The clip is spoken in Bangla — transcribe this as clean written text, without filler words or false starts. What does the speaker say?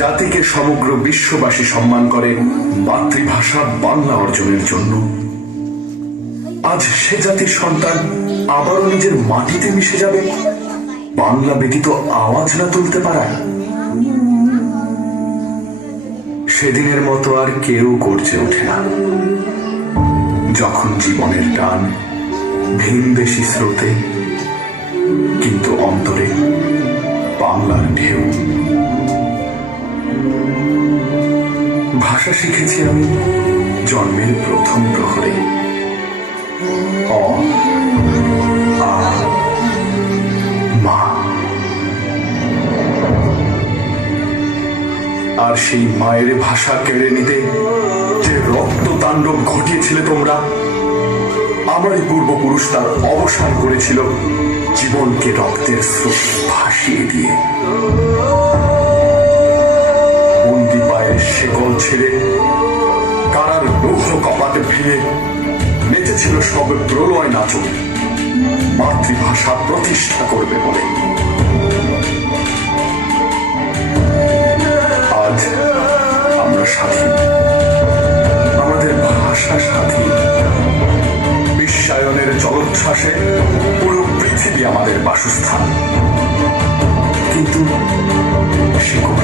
জাতিকে সমগ্র বিশ্ববাসী সম্মান করে মাতৃভাষা বাংলা অর্জনের জন্য, আজ সে জাতির সন্তান আবারও নিজের মাটিতে মিশে যাবে বাংলা ব্যতীত আওয়াজ না তুলতে পারায়। সেদিনের মতো আর কেউ গর্জে ওঠে না, যখন জীবনের টান ভিনদেশি স্রোতে, কিন্তু অন্তরে বাংলার ঢেউ। ভাষা শিখেছি আমি জন্মের প্রথম প্রহরে, অ আ মা। আর সেই মায়ের ভাষা কেড়ে নিতে যে রক্ত তাণ্ডব ঘটিয়েছিলে তোমরা, আমারই পূর্বপুরুষ তার অবসান করেছিল জীবনকে রক্তের স্রোত ভাসিয়ে দিয়ে। বন্দি পায়ের শেকল ছেড়ে কারার লৌহ কপাটে ভিড়ে নেচেছিল সব প্রলয় নাচক মাতৃভাষা প্রতিষ্ঠা করবে বলে। আজ আমরা স্বাধীন, আমাদের ভাষা স্বাধীন। বিশ্বায়নের জলোচ্ছ্বাসে পুরো পৃথিবী আমাদের বাসস্থান, কিন্তু শিকড়